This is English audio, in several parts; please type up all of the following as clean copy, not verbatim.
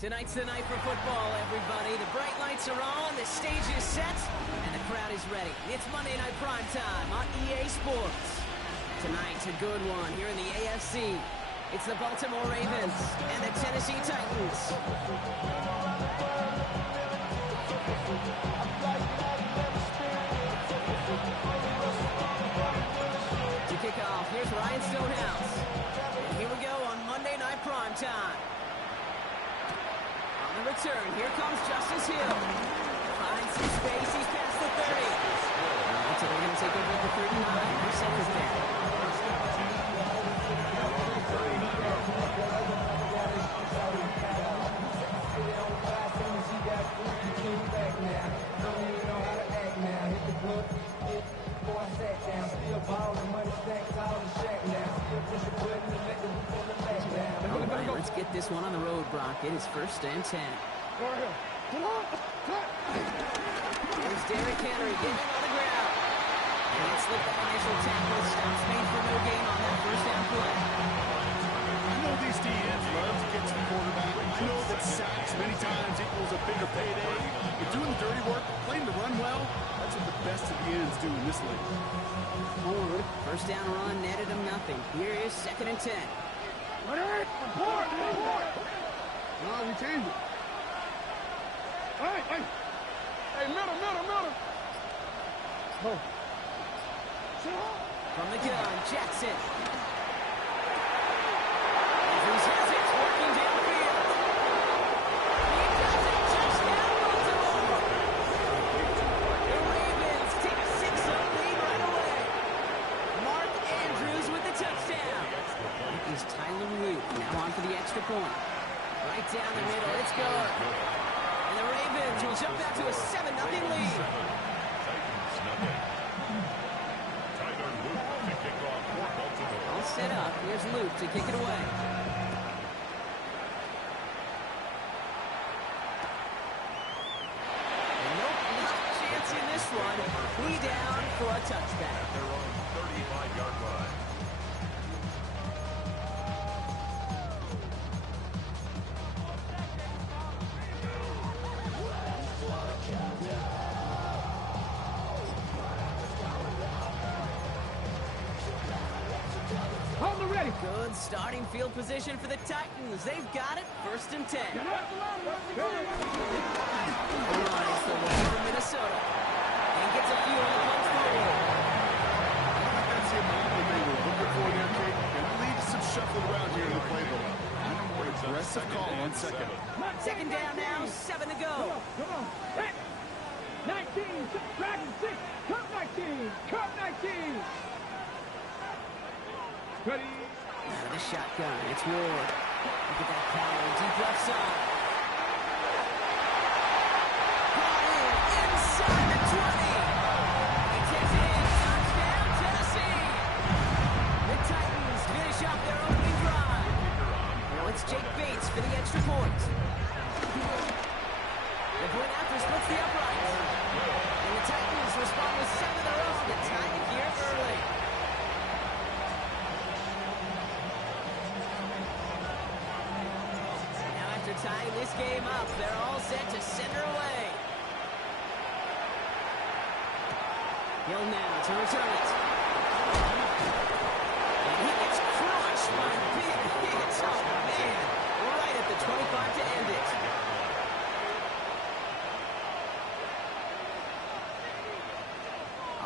Tonight's the night for football, everybody. The bright lights are on, the stage is set, and the crowd is ready. It's Monday Night Primetime on EA Sports. Tonight's a good one here in the AFC. It's the Baltimore Ravens and the Tennessee Titans. To kick off, here's Ryan Stonehouse. And here we go on Monday Night Primetime. On the return, here comes Justice Hill. Finds some space, he's past the 30. Alright, so they're going to take over the 39. Here's second down. Let's get this one on the road, Brock. It is 1st and 10. Here's Derrick Henry getting on the ground. And it slipped that initial tackle. Stops made for no gain on that first down play. I know these DNs love to get to the quarterback. I know that sacks many times equals a bigger payday. But doing the dirty work, playing the run well, that's what the best of the ends do in this league. First down run netted him nothing. Here is 2nd and 10. Report! No, we changed it. Hey, middle. Oh. From the gun, Jackson. Andrews has it, working downfield. He does it, touchdown, Baltimore. The Ravens take a 6-0 lead right away. Mark Andrews with the touchdown. It is Tyler Luke, now on for the extra point. Right down the middle, it's good. And the Ravens will jump out to a 7-0 lead. All set up. Here's Luke to kick it away. And nope, not a chance in this one. Lee down for a touchback. They're on the 35-yard line. Good starting field position for the Titans. They've got it. 1st and 10. It's the one from Minnesota. And gets a few on the punch forward. That's the amount that they were looking for there, Kate. And leads some shuffling around here in the playbook. And a more aggressive call on 2nd. 2nd down now, 7 to go. Come on. 19, subtract 6, cut 19, cut 19. Ready. Out of the shotgun, it's Ward. Look at that power, deep left side. Caught in, inside the 20. He takes it in, touchdown, Tennessee. The Titans finish off their opening drive. Now it's Jake Bates for the extra point. The point after splits the uprights. And the Titans respond with 7 of their own to tie it here early. Tying this game up, they're all set to center away. Hill now to return it. And he gets crushed by big hits. Oh, man. Right at the 25 to end it.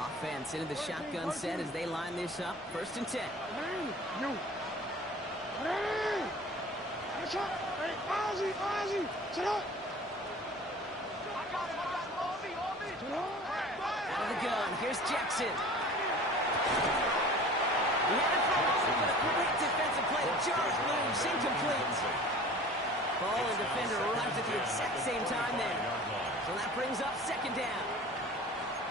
Offense into the shotgun set as they line this up. 1st and 10. Ozzy, sit up. Out of the gun, here's Jackson. He had it for a moment, but a great defensive play to jar it loose, incomplete. Ball and defender arrives at the exact same time there. So that brings up 2nd down.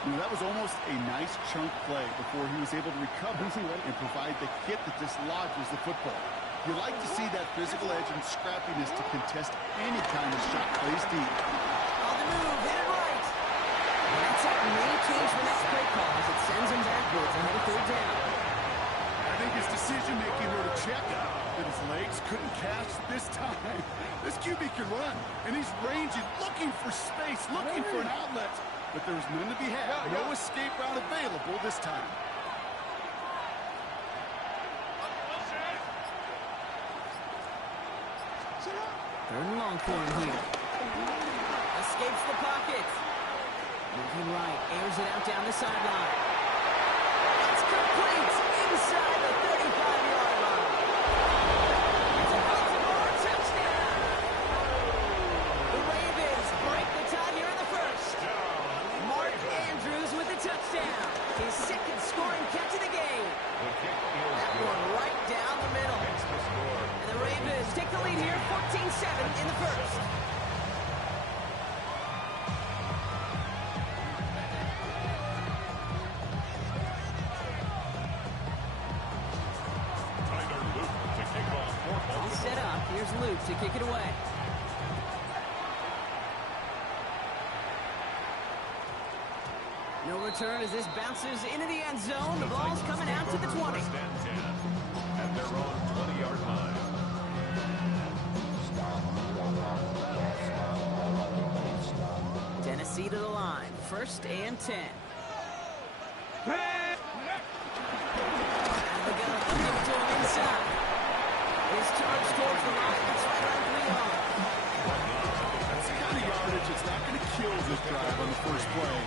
You know, that was almost a nice chunk play before he was able to recover and provide the hit that dislodges the football. You like to see that physical edge and scrappiness to contest any kind of shot plays deep. On the move, hit it right. And that's a main change for next play call as it sends him backwards ahead of 3rd down. I think his decision-making wrote a check that is legs couldn't catch this time. This QB can run, and he's ranging, looking for space, looking for an outlet. But there's none to be had. No escape route available this time. Third and long for him here. Escapes the pocket. Moving right, airs it out down the sideline. It's complete inside the 35-yard line. It's a Baltimore touchdown. The Ravens break the tie here in the first. Mark Andrews with the touchdown. His second scoring catch of the game. That one right down the middle. And the Ravens take the lead here, 14-7 in the first. All set up. Here's Luke to kick it away. No return as this bounces into the end zone. The ball's coming out to the 20. First and 10 at their own 20-yard line. Tennessee to the line. First and 10. Out of the gun. Give it to him inside. His charge towards the line. It's right around 3 yards. That's the kind of yardage that's not going to kill this drive on the first play.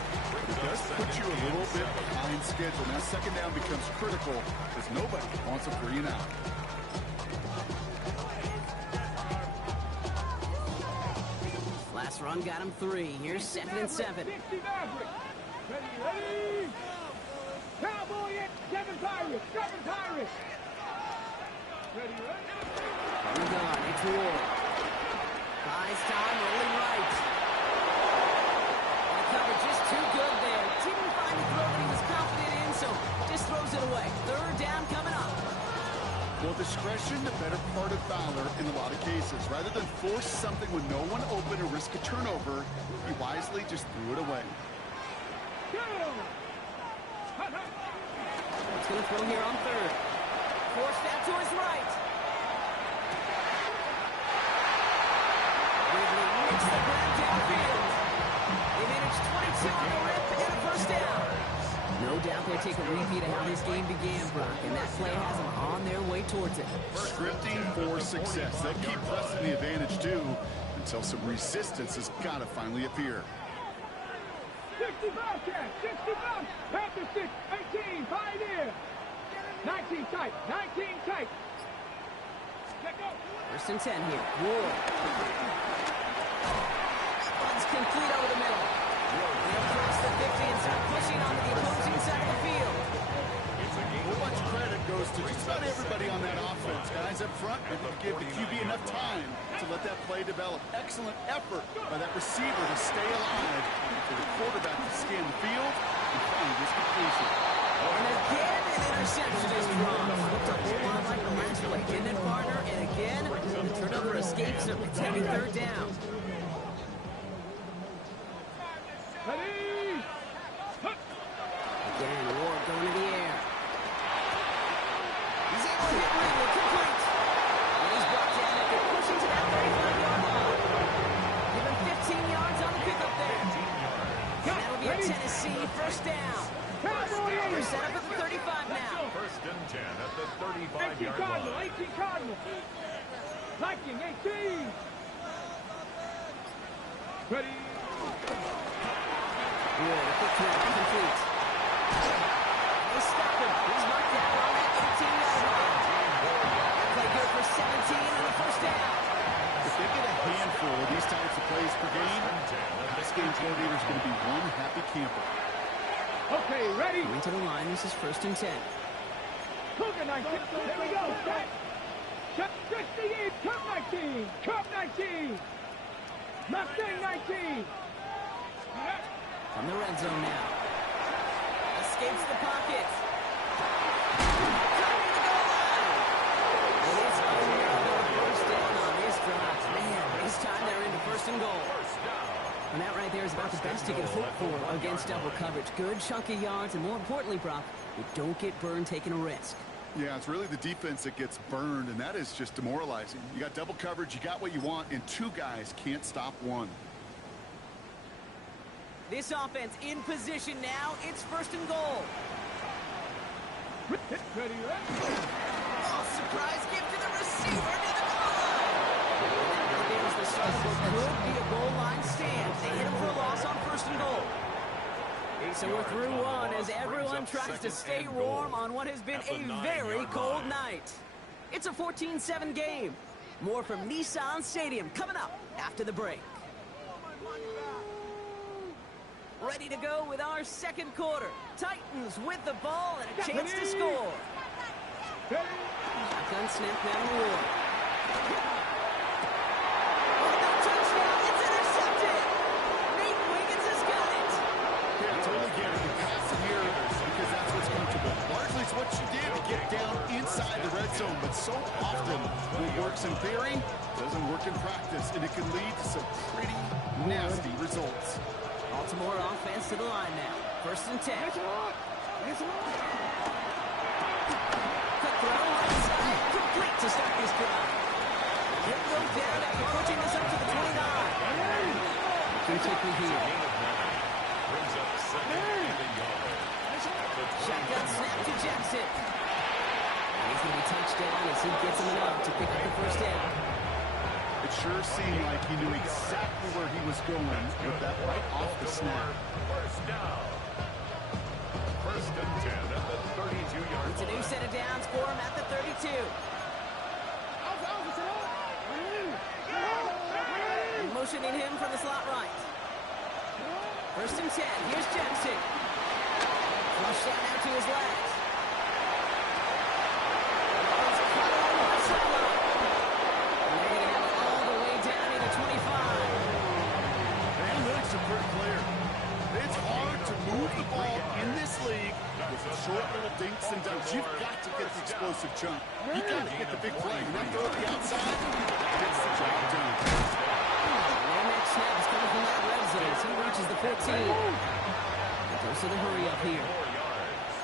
It does put you a little bit behind schedule. Now second down becomes critical because nobody wants a 3 and out. Last run got him 3. Here's 2nd and 7. 60 Mavericks. Ready. Cowboy at 7 Pirates. 7 Pirates. Ready. Gone. It's Ward. Buys time, rolling right. The coverage just too good there. Didn't find the throw that he was confident in, so just throws it away. Third down coming up. Well, discretion, the better part of valor in a lot of cases. Rather than force something with no one open or risk a turnover, he wisely just threw it away. It's going to throw here on third. Forced out to his right. Ridley makes the grab downfield. They manage 22 on the rip and a first down. No doubt they take a repeat of how this game began, Brock, and that play has them on their way towards it. Scripting for success. They'll keep pressing the advantage, too, until some resistance has got to finally appear. 60 Bobcats. 60 Bobcats. Panther 6. 18. Pioneer. 19 tight. 19 tight. Let go. First and 10 here. Ward. One's complete over the middle. And across the 50 and start pushing onto the opposing side of the field. Well, much credit goes to just about everybody on that offense. Guys up front, able to give the QB enough time to let that play develop. Excellent effort by that receiver to stay alive, for the quarterback to scan the field and find his completion. And again, an interception is drawn. Looked a whole lot like the last play, didn't it, partner? And again, the turnover escapes him, taking third down. Ready. Again, Ward going to the air. He's able to hit Ridley, complete. And he's brought down after pushing to that 35-yard line. Give him 15 yards on the pickup there. And that'll be a Tennessee first down. They're set up at the 35 now. First and 10 at the 18 35-yard Cardinal. line. 18 Cardinal. Viking 18. Ready. Ward, a quick throw, complete. They stop him. He's marked out on that 18-yard line. Play good for 17 and a first down. If they get a handful of these types of plays per game, this game coordinator is going to be one happy camper. Okay, ready. Coming to the line, this is first and 10. Cougar 19. There we go. Set. Shut 68. Cup 19. Cup 19. Mustang 19. From the red zone now. Escapes the pocket. Coming to the goal line. And it's another first down on this drive. Man, this time they're into first and goal. And that right there is about the best you can hope for against double coverage. Good chunky yards, and more importantly, Brock, you don't get burned taking a risk. Yeah, it's really the defense that gets burned, and that is just demoralizing. You got double coverage, you got what you want, and two guys can't stop one. This offense in position now. It's 1st and goal. Ready, Oh, surprise give to the receiver near the goal line. There's the start of what could be a goal line stand. They hit him for a loss on 1st and goal. So we're through one as everyone tries to stay warm on what has been a very cold night. It's a 14-7 game. More from Nissan Stadium coming up after the break. Ready to go with our second quarter. Titans with the ball and a chance to score. Shotgun snap down the wall. No touchdown. It's intercepted. Nate Wiggins has got it. Yeah, totally get it. You pass it here because that's what's comfortable. Largely it's what you did to get down inside the red zone, but so often what works in theory doesn't work in practice, and it can lead to some pretty nasty results. Baltimore offense to the line now. 1st and 10. Cut throw outside. Complete to start this drive. He'll go down after pushing this up to the 29. Quickly here. Brings up 2nd and a yard. Shotgun snap to Jackson. He's going to be touched down as he gets him enough to pick up the 1st down. It sure seemed like he knew exactly where he was going with that right off the snap. 1st down. 1st and 10 at the 32-yard line. It's a new set of downs for him at the 32. Motioning him from the slot right. 1st and 10. Here's Jackson. Flush shot now to his left. It's cut on the sideline. And they're going to have it all the way down to the 25. Analytics are pretty clear. It's hard to move the ball in this league with short little dinks and dunks. You've got to get the explosive chunk. You got to get the big play. And then throw it the outside. Gets the job done. Their next snap is coming from that red zone as he reaches the 14. And goes to the hurry up here. 4 yards.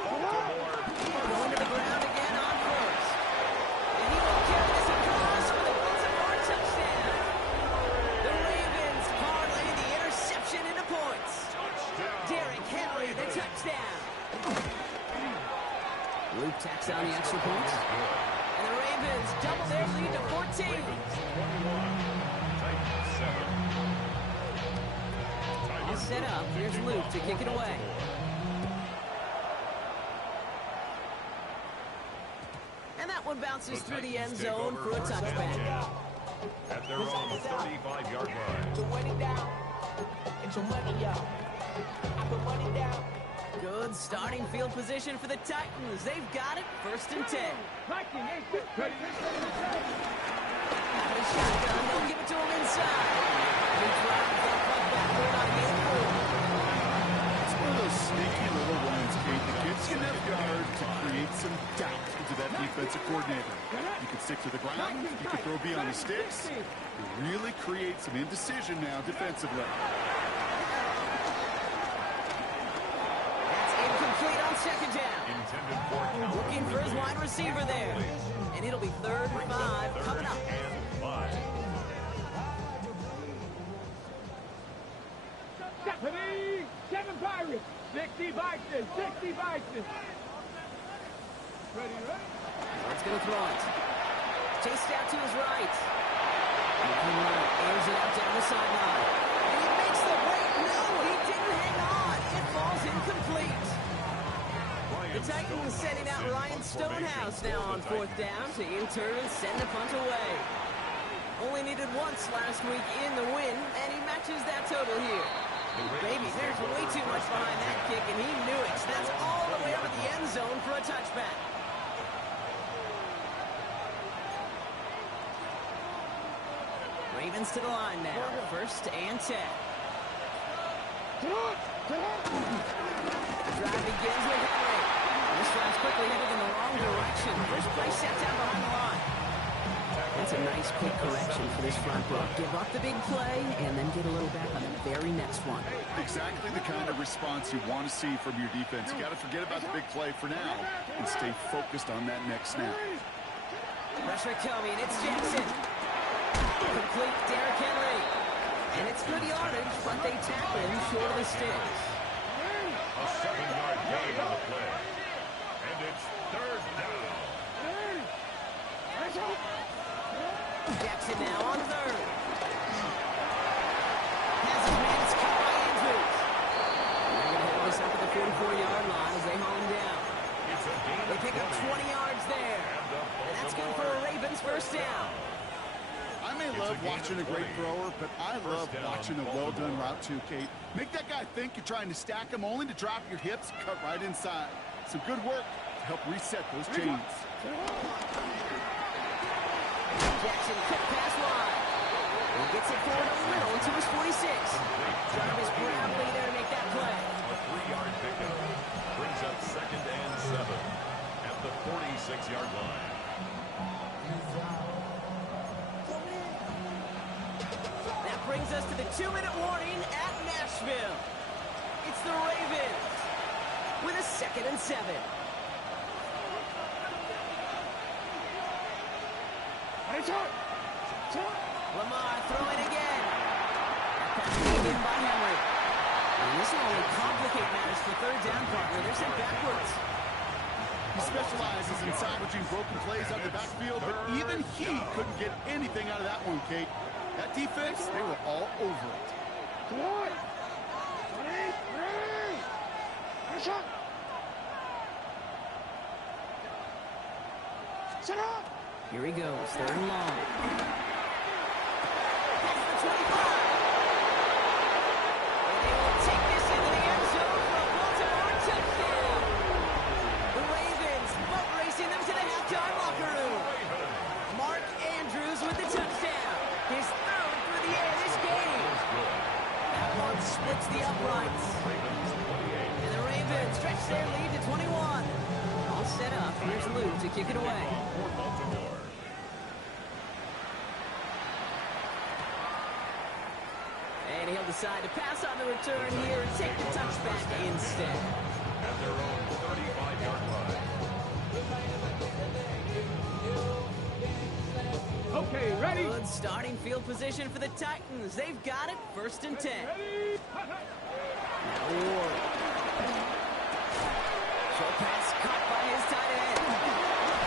Baltimore. Going to the ground again on 1st. And he will carry this across for the Baltimore touchdown. The Ravens parlay the interception into points. Derrick Henry, the touchdown. Luke tacks on the extra point. And the Ravens double their lead to 14. 21. Titans 7. All set up. Here's Luke to kick it away. And that one bounces through the end zone for a touchback. At their own 35-yard line. Put money down. Get your money out. I put money down. Good starting field position for the Titans. They've got it. 1st and 10. Out of the shotgun. They'll give it to him inside. He drives that puck backward on game 4. It's one of those sneaky little ones, Kate, that gets you enough guard to create some doubt into that defensive coordinator. You can stick to the ground. You can throw beyond the sticks. You really create some indecision now defensively. That's incomplete on 2nd down. Intended for Looking for his wide receiver there. And it'll be 3rd and 5 coming up. and 5. Stephanie, 7 Pirates, 60 Bison, 60 Bison. Ready? Ward's going to throw it. Chased out to his right. Looking right, airs it out down the sideline. And he makes the break. No, he didn't hang on. It falls incomplete. The Titans setting out Ryan Stonehouse now on 4th down to in turn send the punt away. Only needed once last week in the win, and he matches that total here. Baby, there's way too much behind that kick, and he knew it. So that's all the way over the end zone for a touchback. Ravens to the line now. 1st and 10. The drive begins with Henry. This drive's quickly headed in the wrong direction. First play set down behind the line. And That's a nice quick correction for this front row. Give up the big play and then get a little back on the very next one. Exactly the kind of response you want to see from your defense. You got to forget about the big play for now and stay focused on that next snap. Pressure coming. It's Jackson. Complete Derrick Henry. And it's good yardage, but they tackle him short of the sticks. A 7-yard gain on the play. And it's third down. Jackson now on third. Has his man. It's caught by Andrews. They're going to hold this up at the 44-yard line as they haul him down. They pick up 20 yards there. And that's good for a Ravens first down. I may love watching a great thrower, but I love watching a well-done route too, Kate. Make that guy think you're trying to stack him only to drop your hips, cut right inside. Some good work to help reset those chains. Jackson, quick pass wide. He gets it forward a little into his 46. Jarvis Bradley there to make that play. A 3-yard pickup brings up 2nd and 7 at the 46-yard line. That brings us to the 2-minute warning at Nashville. It's the Ravens with a 2nd and 7. Lamar throwing again. That pass came in by Henry. And this will only complicate matters for third down, partner. They're sent backwards. He specializes in salvaging broken plays out of the backfield, but even he couldn't get anything out of that one, Kate. That defense, they were all over it. Here he goes, 3rd and long. That's the 25. And they will take this into the end zone for a Baltimore touchdown. The Ravens boat racing them to the halftime locker room. Mark Andrews with the touchdown. His 3rd through the air this game. That one splits the uprights. And the Ravens stretch their lead to 21. All set up. Here's Lou to kick it away. And he'll decide to pass on the return here and take the touchback instead. At their own 35-yard line. Okay, ready? Good starting field position for the Titans. They've got it, 1st and 10. Now Ward. Short pass caught by his tight end.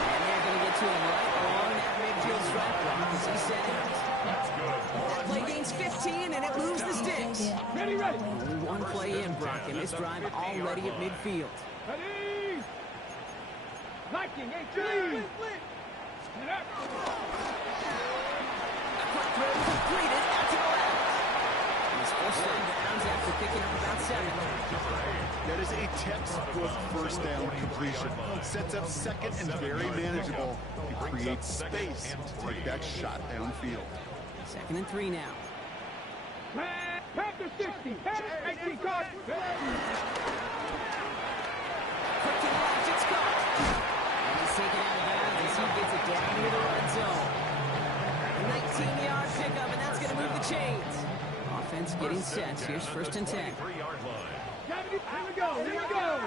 And they're going to get to him right along that midfield stripe block as he set out. That play gains 15 and it moves the sticks. Ready, ready. Only one play in, Brock, and this drive already at midfield. Ready. Liking, 18. Stand up. A quick throw completed out to the left. He's first downs after picking up about 7. That is a textbook first down completion. Sets up 2nd and very manageable. It creates space to take that shot downfield. 2nd and 3 now. Pass to 60. Pass 18 caught. Quick to the left, it's caught. And he's taken out of bounds as he gets it down near the red zone. A 19-yard pickup, and that's going to move the chains. Offense getting set. Here's 1st and 10. 3-yard line. Here we go. Here we go.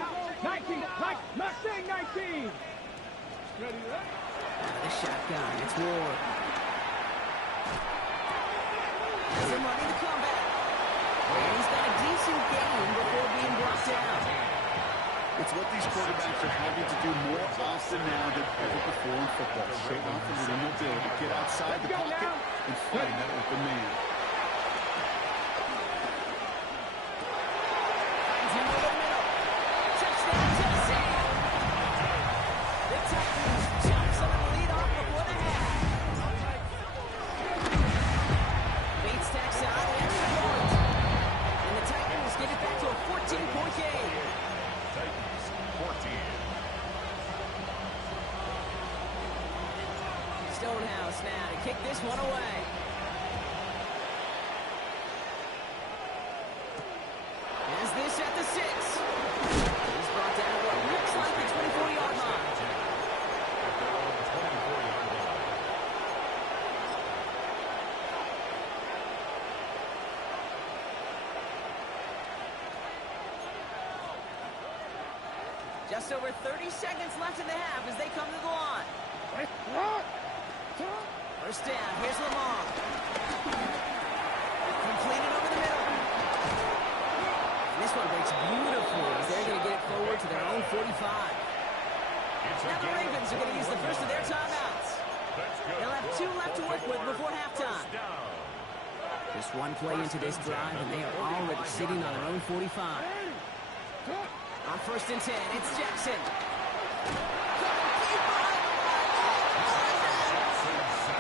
19. Not saying 19. Ready, ready. Out of the shotgun, it's Ward. Has him running the comeback. And he's got a decent game before being brought down. It's what these quarterbacks are having to do more often now than ever before in football. Show off a little mobility, get outside the pocket, and find that open man. Finds him over the middle. Touchdown, Tennessee. The Titans jump some of the lead off before the half. Bates tacks on the extra point. And the Titans get it back to a 14-point game. Titans 14. Stonehouse now to kick this one away. As this at the 6. He's brought down to what looks like the 24-yard line. At their own 24-yard line. Just over 30 seconds left in the half as they come to the line. First down. Here's Lamar. Completed over the middle. And this one breaks beautifully as they're going to get it forward to their own 45. Now the Ravens are going to use the first of their timeouts. They'll have 2 left to work with before halftime. Just one play into this drive, and they are already sitting on their own 45. On first and 10, it's Jackson. But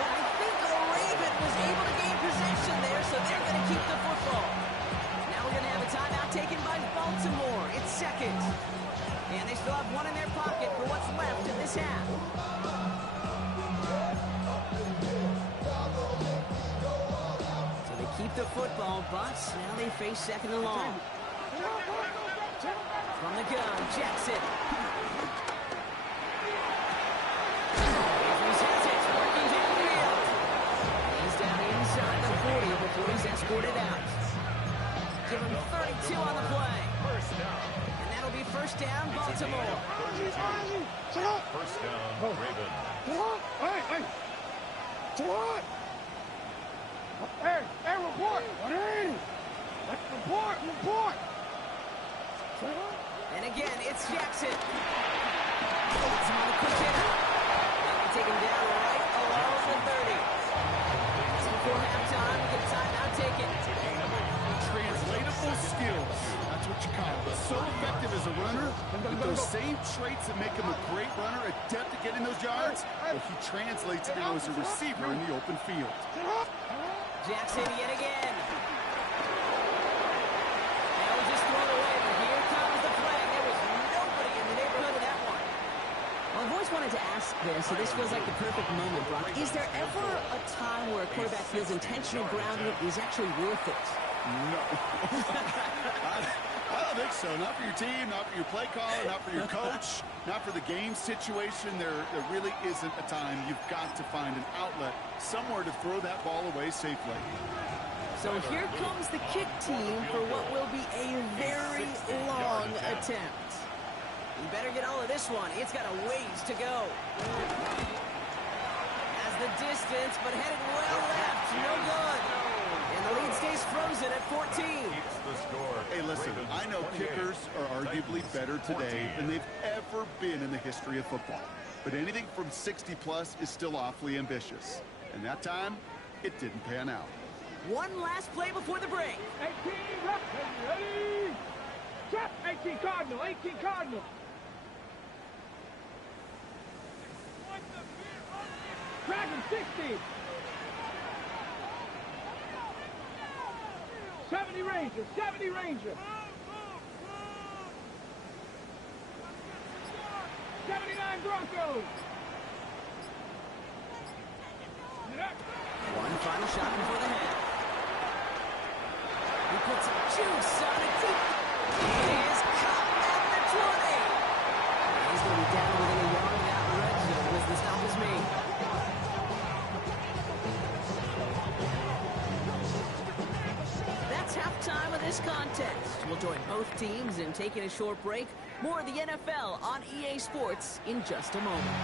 I think the Raven was able to gain possession there, so they're going to keep the football. Now we're going to have a timeout taken by Baltimore. It's second. And they still have one in their pocket for what's left in this half. So they keep the football, but now they face second and long. From the gun, Jackson. He's working downfield. He's down inside the 40 before he's escorted out. Give him 32 on the play. First down. And that'll be first down, Baltimore. First down, Ravens. Hey, report! Report! And again, it's Jackson. It's on the quick hitter. And they take him down right along the 30. Just before halftime, we get a timeout taken. Translatable skills. That's what you call it. So effective as a runner, with those same traits that make him a great runner, adept at getting those yards, well, he translates it now as a receiver in the open field. Jackson yet again. That was just thrown away, but here comes the flag. There was nobody in the neighborhood of that one. Well, I've always wanted to ask this, so this feels like the perfect moment, Brock. Is there ever a time where a quarterback feels intentional grounding is actually worth it? No. I don't think so. Not for your team, not for your play caller, not for your coach, not for the game situation. There really isn't a time. You've got to find an outlet, somewhere to throw that ball away safely. So here comes the kick team for what will be a very long attempt. You better get all of this one. It's got a ways to go. Has the distance, but headed well left. No good. And the lead stays frozen at 14. Hey, listen, I know kickers are arguably better today than they've ever been in the history of football. But anything from 60-plus is still awfully ambitious. And that time, it didn't pan out. One last play before the break. 18 left. Ready? Trap. 18 Cardinal. 18 Cardinal. Dragon 60. 70 Ranger. 70 Ranger. 79 Broncos. One final shot before the half. He puts juice on it deep. He is caught at the 20. He's going to be down within a yard of that red zone as the stop is made. That's halftime of this contest. We'll join both teams in taking a short break. More of the NFL on EA Sports in just a moment.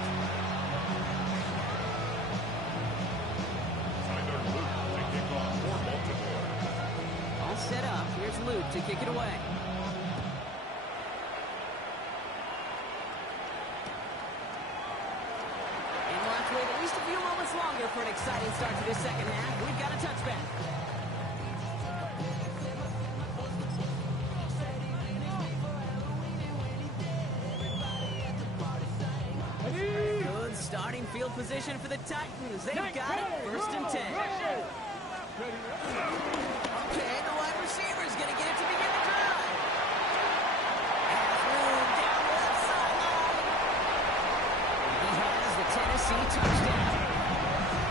All set up. Here's Luke to kick it away. And we'll have to wait at least a few moments longer for an exciting start to this second half. We've got a touchback. Good starting field position for the Titans. They've got it first and 10. Okay, the wide receiver's going to get it to begin the drive. Has room down the left sideline. He has the Tennessee touchdown.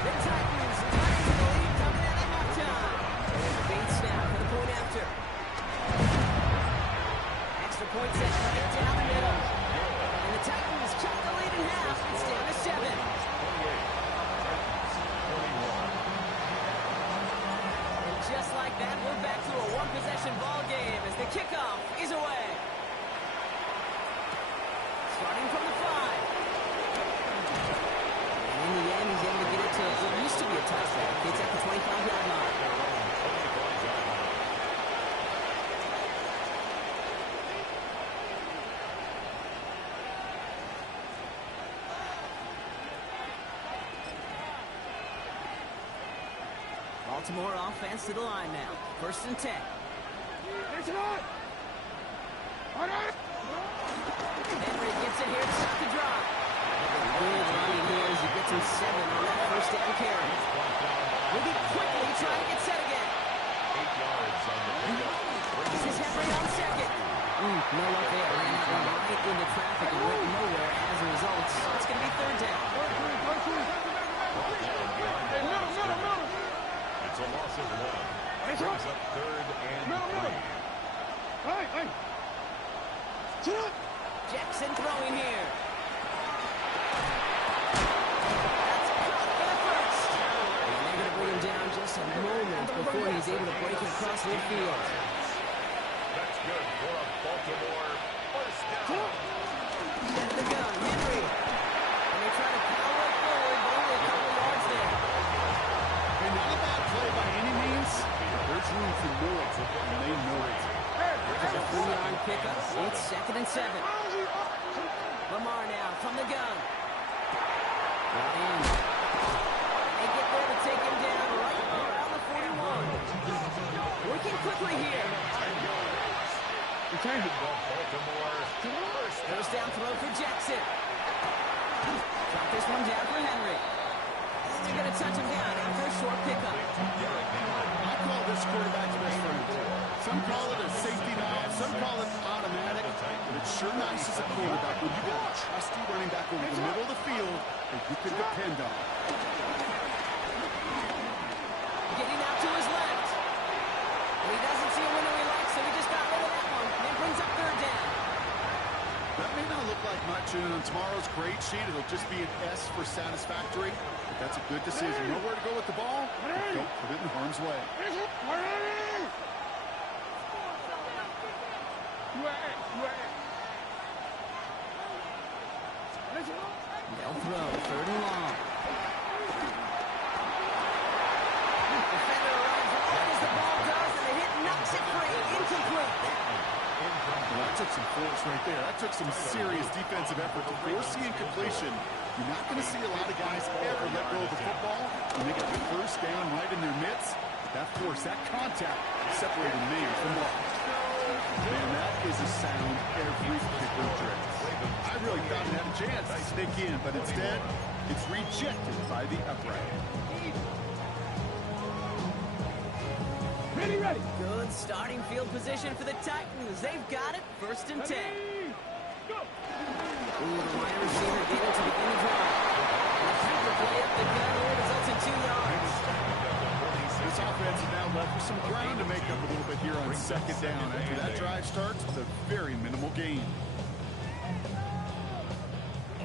The Titans tied to the lead coming out of halftime. There's a bait snap for the point after. Extra point set right down the middle. And the Titans cut the lead in half. It's down to 7. Just like that, we're back to a one-possession ball game. touchback. It's at the 25-yard line. Baltimore offense to the line now. 1st and 10. Listen up. All right. Henry gets it here to stop the drive. Good running here as he gets him 7 on that 1st down carry. Will he quickly try to get set again? 8 yards on the pickup. This is Henry on 2nd. No luck there. Ran that one right into traffic and went nowhere as a result. So it's going to be 3rd down. It's a loss of 1. Brings up 3rd and 3. Hey. Sit up. Jackson throwing here. That's caught for the 1st. And they're going to bring him down just a moment before he's able to break it across midfield. That's good for a Baltimore 1st down. Into the gun, Henry. And they try to power it forward, but only a couple yards there. Hey, not a bad play by any means. There's room for more, and they know it. There's a 3-yard pickup. It's 2nd and 7. Lamar now from the gun. And they get there to take him down right around the 41. Working quickly here. Return it. Baltimore 1st down throw for Jackson. Drop this one down for Henry. And they're going to touch him down after a short pickup. I call this quarterback's best friend. Some call it a safety valve, some call it automatic, but it's sure nice as a quarterback when you got a trusty running back over the middle of the field that you can depend on. Getting out to his left. He doesn't see a window he likes, so he just got rid of that one. And brings up 3rd down. That may not look like much, and on tomorrow's grade sheet, it'll just be an S for satisfactory. But that's a good decision. Know where to go with the ball, but don't put it in harm's way. They'll throw 3rd and long. Defender arrives right as the ball does, and the hit knocks it free. Incomplete. Well, that took some force right there. That took some serious defensive effort to force the incompletion. You're not going to see a lot of guys ever let go of the football when they get the 1st down right in their midst. That force, that contact, separated man from ball. Man, that is a sound every kicker dreads. I really thought it had a chance to sneak in, but instead, it's rejected by the upright. Ready. Good starting field position for the Titans. They've got it. 1st and 10. Go. Ooh, the wide receiver gave it to the end drive. The super play up the gun here results in 2 yards. This offense is now left with some ground to make up a little bit here on 2nd down. After that drive starts with a very minimal gain.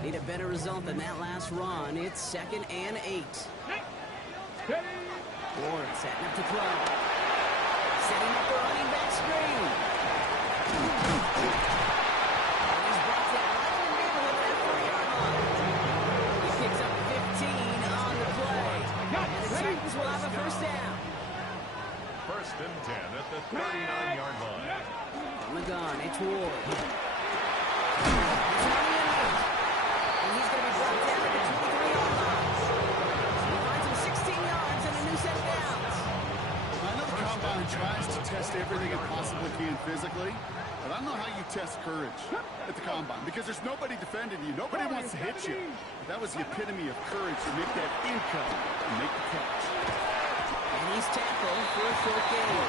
Need a better result than that last run. It's 2nd and 8. Ready. Ward setting up to throw. Setting up the running back screen. And he's brought that right in the neighborhood of that 4-yard line. He picks up 15 on the play. And the Titans will have a 1st down. 1st and 10 at the 39-yard line. From the gun, it's Ward. He's running in late. And he's going to be brought down at the 23-yard line. He finds him 16 yards and a new set of downs. I know the combine tries to test everything it possibly can physically, but I don't know how you test courage at the combine because there's nobody defending you. Nobody wants to hit you. But that was the epitome of courage to make that in cut and make the catch. And he's tackled for a short gain.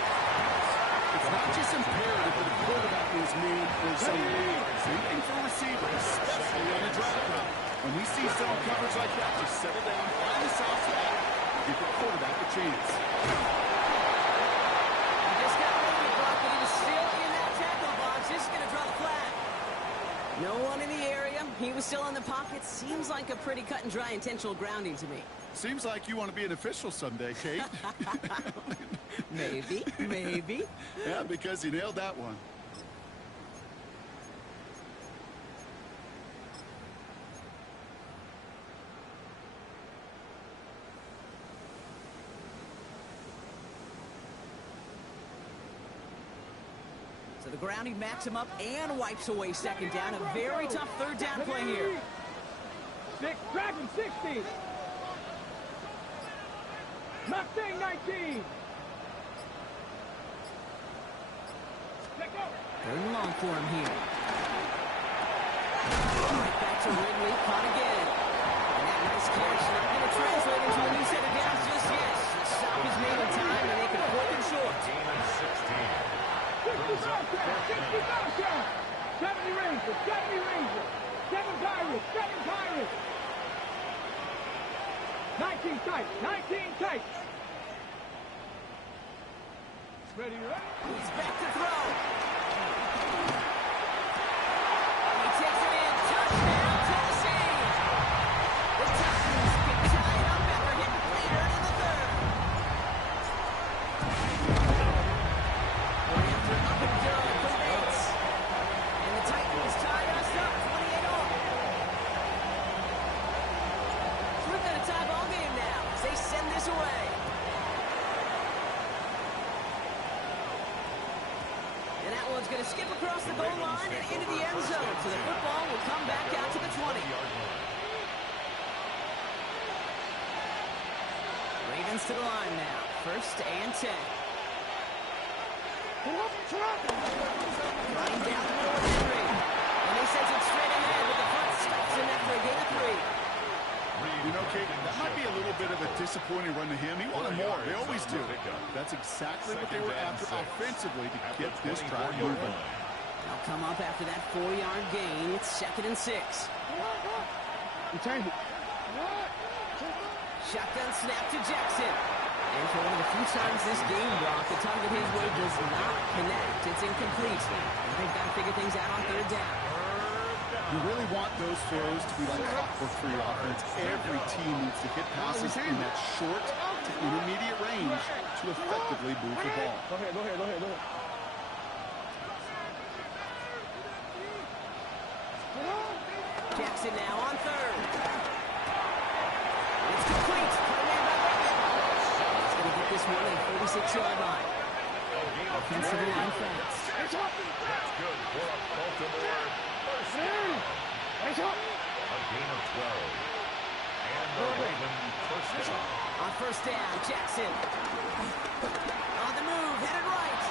It's not just imperative that a quarterback is man or zone. Same thing for a receiver, especially on a drop route. When we see zone coverage like that, just settle down, find the soft spot, give the quarterback a chance. He just got rid of the block, but he was still in that tackle box. This is going to draw the flag. No one in the area. He was still in the pocket. Seems like a pretty cut and dry intentional grounding to me. Seems like you want to be an official someday, Kate. Maybe. Yeah, because you nailed that one. the ground, he backs him up and wipes away second down. A very tough third down play here. Dragon 60. Mustang 19. Third and long for him here. Right back to Ridley, caught again. And that nice catch not going to translate into a new set of downs just yet. The stop is made in time, and they can fourth and short. Gain of 16. 70 Rangers, 70 Rangers. 7 Pirates, 7 Pirates. 19 tight, 19 tight. Ready, right? He's back to throw. And he takes it in. Touchdown, Tennessee. The Titans can tie it up after hitting later in the third. We're after up and done for Bates. And the Titans tie us up 28 all. So we've got a tie ball game now as they send this away. And that one's going to skip across the goal line and into the end zone. So the football will come back out to the 20. Ravens to the line now. First and 10. Running down the middle of Henry. And he sends it straight ahead with the front stops him after a gain of 3. You know, Kate, that might be a little bit of a disappointing run to him. He wanted more. They always do. That's exactly what they were after offensively to get this drive moving. They'll come up after that 4-yard gain. It's 2nd and 6. Shotgun snap to Jackson. And for one of the few times this game, Brock, the target his way does not connect. It's incomplete. And they've got to figure things out on third down. You really want those throws to be like clockwork for your offense. Every team needs to hit passes in that short to intermediate range to effectively move the ball. Go ahead. Jackson now on third. It's complete. Caught a man by Bateman. He's going to get this one at 46-yard line. Offensive line fast. That's good for a Baltimore first down. A gain of 12. And the Ravens first down. On first down, Jackson. On the move, headed right.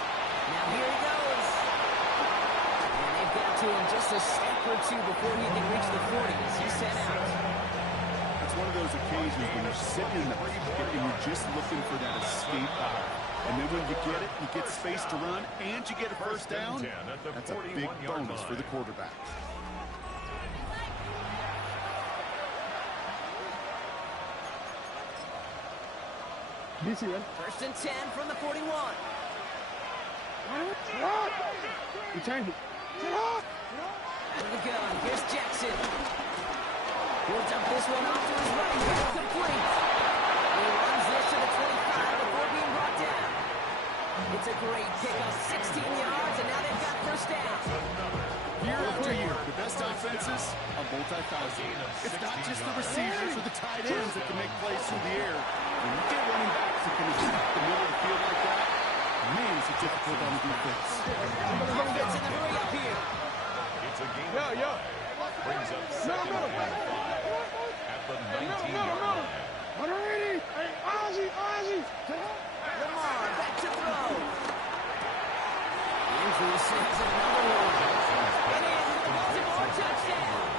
Now here he goes. And they've got to him just a step or two before he can reach the 40 as he's sent out. It's one of those occasions when you're sitting in the pocket and you're just looking for that escape valve. And then when you get it, you get space to run, and you get a first down. That's a big bonus for the quarterback. First and 10 from the 41. You change it. Out of the gun, here's Jackson. He'll dump this one off to his running back, complete. He runs this to the 25 before being brought down. It's a great pickup, 16 yards, and now they've got first down. Year after year, the best offenses are multi-thousand. It's not just the receivers or the tight ends that can make plays through the air. When you get running backs that can attack the middle of the field like that, man, it's a difficult on the defense. Offense in the hurry up here. It's a gain of 5. Brings up 2nd and 5 at the 19-yard line. Lamar back to throw. Andrews saves another one. And in for the Baltimore touchdown.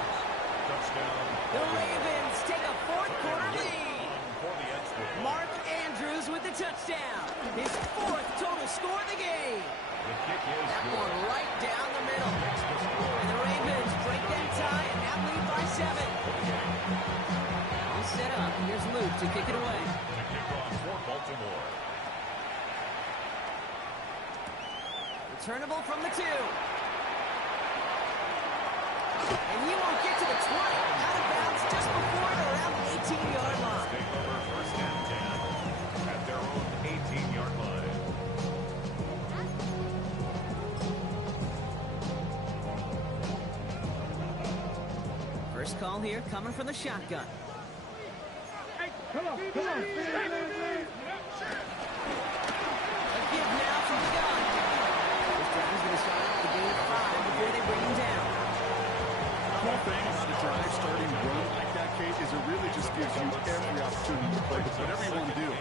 The Ravens take a fourth-quarter lead. Mark Andrews with the touchdown. His 4th total score of the game. That one right down the middle. And the Ravens break that tie and now lead by 7. All set up. Here's Luke to kick it away. Baltimore. Returnable from the 2. And you won't get to the 20. Out of bounds just before and around the 18-yard line. Take over first and 10 at their own 18-yard line. First call here coming from the shotgun. Come on. A give now from the gun. This drive is going to start out with cool thing about a drive starting run like that, Kate, is it really just gives you every opportunity to play with whatever you want to do.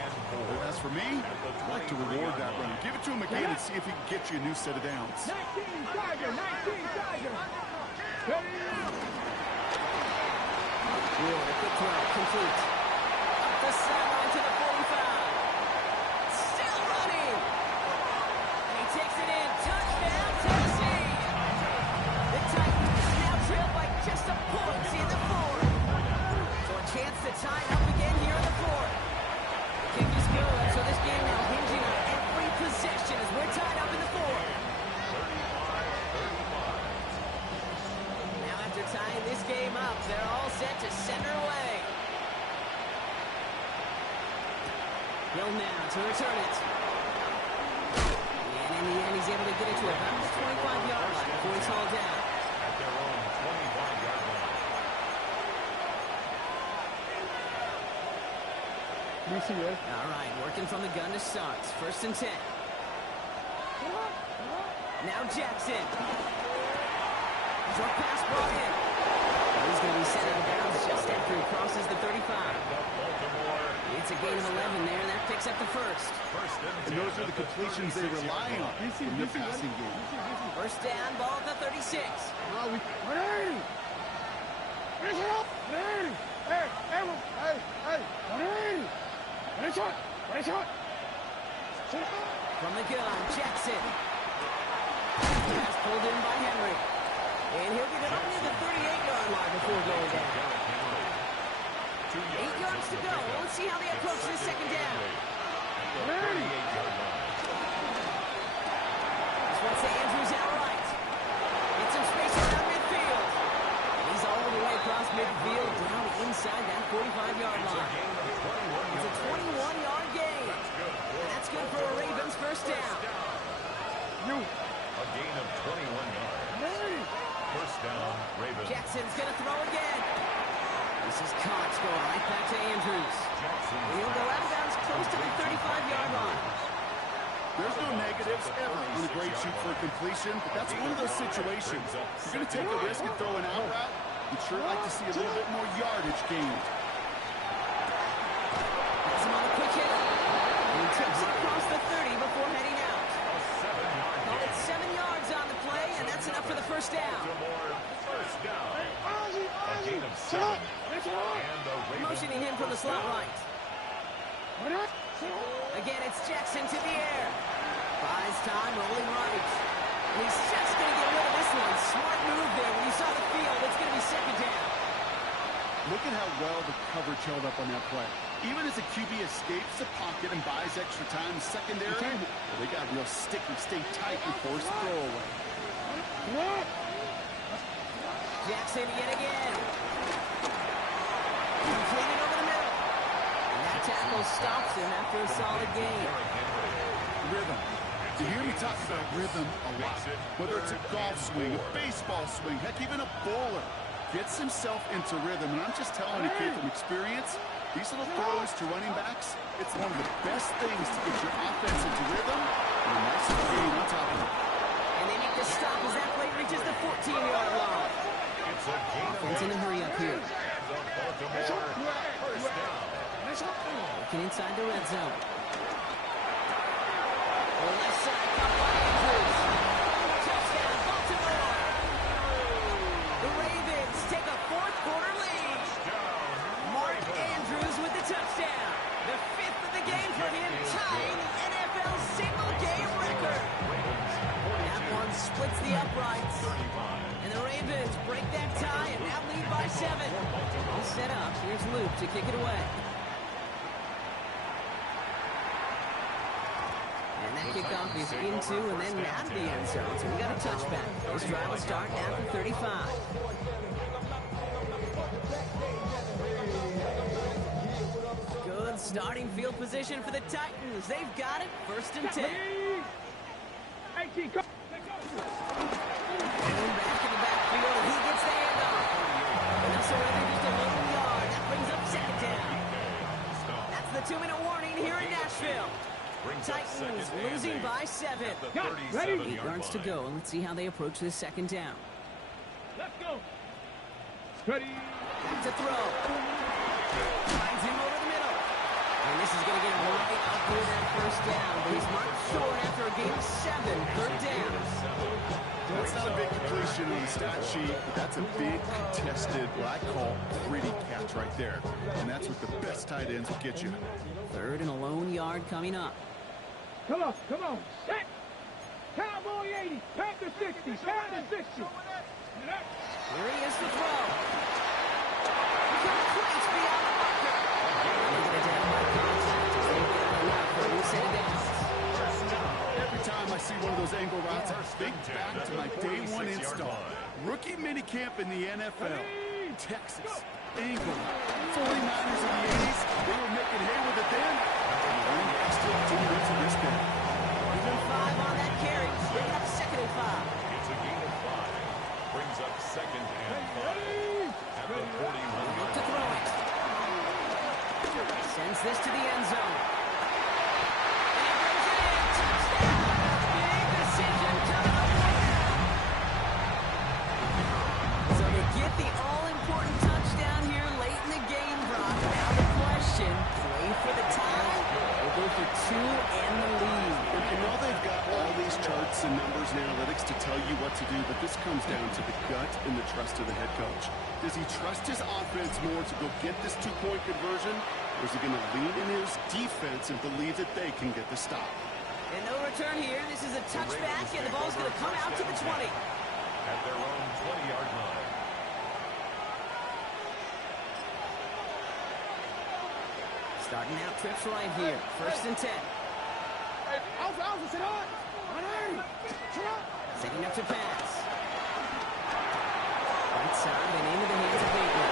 But as for me, I'd like to reward that run. Give it to him again and see if he can get you a new set of downs. 19 Tiger, 19 Tiger. Ready? Wheeler, a quick throw, complete. Up the sideline to the 45. Still running. And he takes it in. Touchdown, Tennessee. The Titans now trail by just a point in the fourth. So a chance to tie it up again here in the fourth. The kick is good, so this game now hinging on every possession as we're tied up in the fourth. Now after tying this game up, they're all set to center away. Hill now to return it. And in the end, he's able to get it to about his 25-yard line before he's hauled down. At their own 25-yard line. All right, working from the gun to start. First and 10. Now Jackson. Short pass brought in. He's going to be set out of bounds just after he crosses the 35. It's a gain of 11 there, and that picks up the first. And those are the completions they rely on in the passing game. First down, ball at the 36. From the gun, Jackson. Pass pulled in by Henry. And he'll get it up near the 38-yard line before going down. 8 yards to go. Let's see how they approach this second down. This one's to Andrews outright. Get some space around midfield. He's all the way across midfield, down inside that 45-yard line. It's a 21-yard gain. And that's good for a Ravens first down. A gain of 21 yards. First down, Ravens. Jackson's going to throw again. This is Cox going right back to Andrews. He'll go out of bounds close to the 35-yard line. There's no negatives ever on a great shoot for a completion, but that's one of those situations. You're going to take a risk and throw an out route. You'd sure like to see a little bit more yardage gained. Has him on a quick hit. And he takes it across the 30 before heading out. Call it 7 yards on the play, and that's enough for the first down. First down. A gain of 7. And the Ravens. Motioning him from the slot right. Again, it's Jackson to the air. Buys time, rolling right. And he's just going to get rid of this one. Smart move there. When you saw the field, it's going to be second down. Look at how well the coverage held up on that play. Even as the QB escapes the pocket and buys extra time secondary, well, they got real sticky, stay tight and force the throwaway. Jackson yet again. Completed over the middle. And that tackle stops him after a solid gain. Rhythm. You hear me talk about rhythm a lot. Whether it's a golf swing, a baseball swing, heck, even a bowler. Gets himself into rhythm, and I'm just telling you, kid, from experience, these little throws to running backs, it's one of the best things to get your offense into rhythm and a nice gain on top of it. And they make the stop as that play reaches the 14-yard line. Offense in a hurry up here. Working inside the red zone. Left side, caught by Andrews. Touchdown, Baltimore. The Ravens take a fourth-quarter lead. Mark Andrews with the touchdown. The 5th of the game for him, tying the NFL single-game record. That one splits the uprights. And the Ravens break that tie and now lead by 7. All set up. Here's Luke to kick it away. And that kickoff is into and then out of the end zone. So we got a touchback. This drive will start after 35. Good starting field position for the Titans. They've got it. First and 10. Going back in the backfield. He gets the handoff. And that's already just a little yard. That brings up second down. That's the 2-minute warning here in Nashville. Titans losing by 7. 8 yards to go. Let's see how they approach this second down. Let's go. Ready. Back to throw. Finds him over the middle. And this is going to get him right up for that first down. But he's not short after a game of 7. Third down. That's not a big completion on the stat sheet, but that's a big contested, what I call gritty catch right there. And that's what the best tight ends will get you. Third and a lone yard coming up. Come on, come on. Set. Cowboy 80. Panther 60. Panther 60. Here he is to throw. Completes beyond the marker. They're going to down by contact as they get enough for a new set of downs. Every time I see one of those angle routes, I think back to my day one install. Rookie minicamp in the NFL. Texas. Angle. 49ers of the 80s. They were making hay with it then. And still doing it to this day. Even 5 on that carry. Bring up 2nd and 5. It's a gain of 5. Brings up 2nd and 5. At the 41. Look to throw it. Sends this to the end zone. Get the all-important touchdown here late in the game, Brock. Now the question, play for the tie or go for 2 and the lead? I know they've got all these charts and numbers and analytics to tell you what to do, but this comes down to the gut and the trust of the head coach. Does he trust his offense more to go get this 2-point conversion, or is he going to lean in his defense and believe that they can get the stop? And no return here. This is a touchback, and the ball's going to come out to the 20. At their own 20-yard line. Starting out trips right here. 1st and 10. Setting up to pass. Right side and into the hands of Bateman.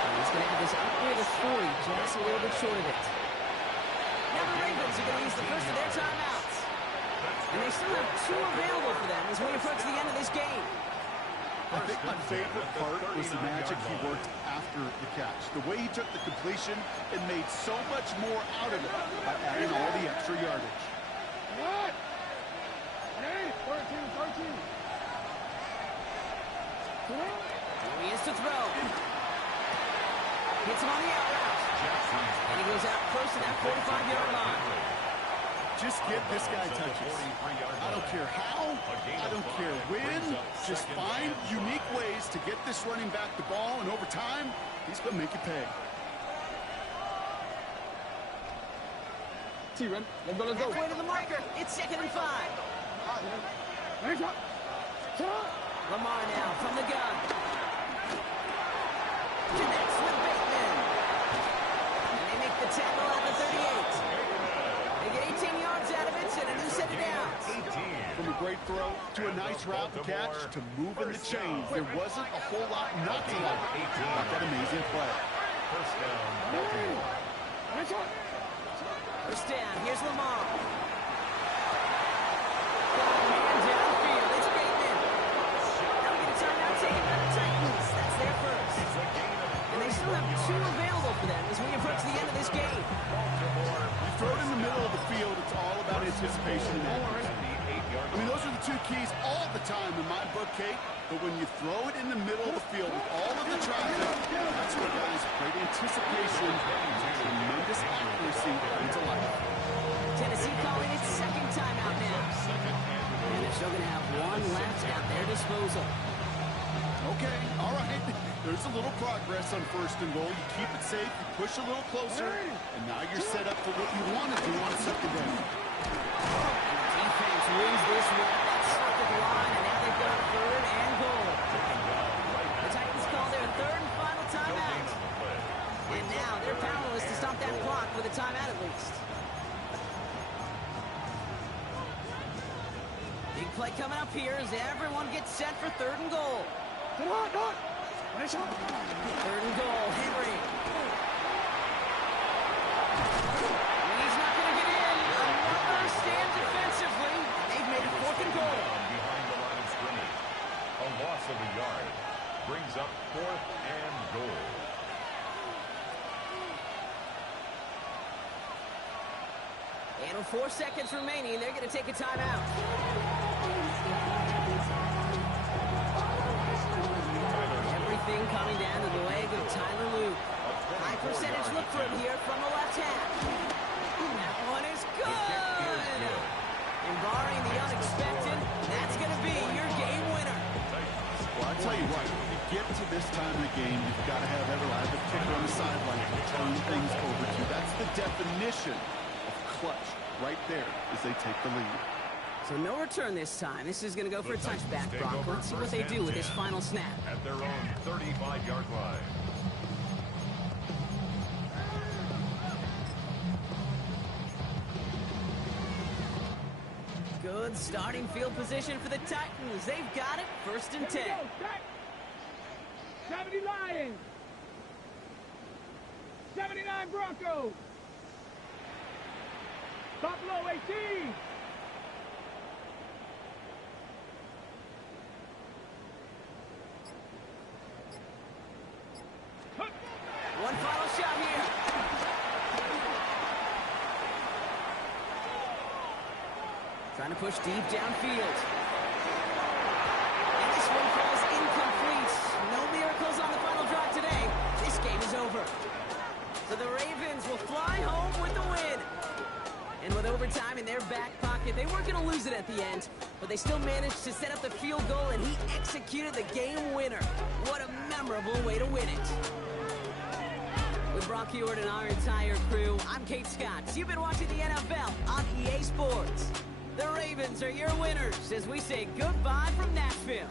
And he's going to have this up near the 40, just a little bit short of it. Now the Ravens are going to use the first of their timeouts. And they still have 2 available for them as we approach the end of this game. I think my favorite part was the magic he worked after the catch. The way he took the completion and made so much more out of it by adding all the extra yardage. What? 13. Here he is to throw. Hits him on the out route. And he goes out close to that 45-yard line. Just get this guy touches. I don't care how, I don't care when. Just find unique ways to get this running back the ball, and over time, he's going to make you pay. T-Run, let's go, let's go. Halfway to the marker. It's 2nd and 5. Lamar now from the gun. Connects with Bateman. And they make the tackle at the 38. They get 18 yards out of it and a new set of downs. From a great throw to a nice route to catch to moving the chains, there wasn't a whole lot not to like about that amazing play. First down, Baltimore. First down. Here's Lamar. Man downfield. It's Bateman. Now we get a timeout taken by the Titans. That's their first. And they still have 2 available for them as we approach the end of this game. You throw it in the middle of the field, it's all about anticipation and accuracy. I mean, those are the 2 keys all the time in my book, Kate. But when you throw it in the middle of the field with all of the traffic, that's where guys great anticipation and tremendous accuracy come to life. Tennessee calling its 2nd timeout now. And they're still going to have 1 left at their disposal. Okay, all right. There's a little progress on 1st and goal. You keep it safe, you push a little closer, and now you're set up for what you want to do on 2nd down. Defense wins this one. That's stuck at the line, and now they've got 3rd and goal. The Titans call their 3rd and final timeout. And now they're powerless to stop that clock with a timeout at least. Big play coming up here as everyone gets set for 3rd and goal. 3rd and goal, Henry. He's not going to get in. Another stand defensively. They've made it 4th and goal. Behind the line of scrimmage. A loss of a yard brings up 4th and goal. And with 4 seconds remaining, they're going to take a timeout. Passing coming down to the leg of Tyler Luke. High percentage look for him here from the left half. That one is good. And barring the unexpected, that's going to be your game winner. Well, I tell you what, when you get to this time of the game, you've got to have a reliable kicker on the sideline to turn things over to. That's the definition of clutch right there as they take the lead. So no return this time. This is going to go for a touchback, Brock. Let's see what they do with this final snap. At their own 35-yard line. Good starting field position for the Titans. They've got it. 1st and 10. 70 Lions. 79 Broncos. Buffalo 18. One final shot here. Trying to push deep downfield. And this one falls incomplete. No miracles on the final drive today. This game is over. So the Ravens will fly home with the win. And with overtime in their back pocket, they weren't going to lose it at the end, but they still managed to set up the field goal, and he executed the game winner. What a memorable way to win it. With Brock Hewitt and our entire crew, I'm Kate Scott. You've been watching the NFL on EA Sports. The Ravens are your winners as we say goodbye from Nashville.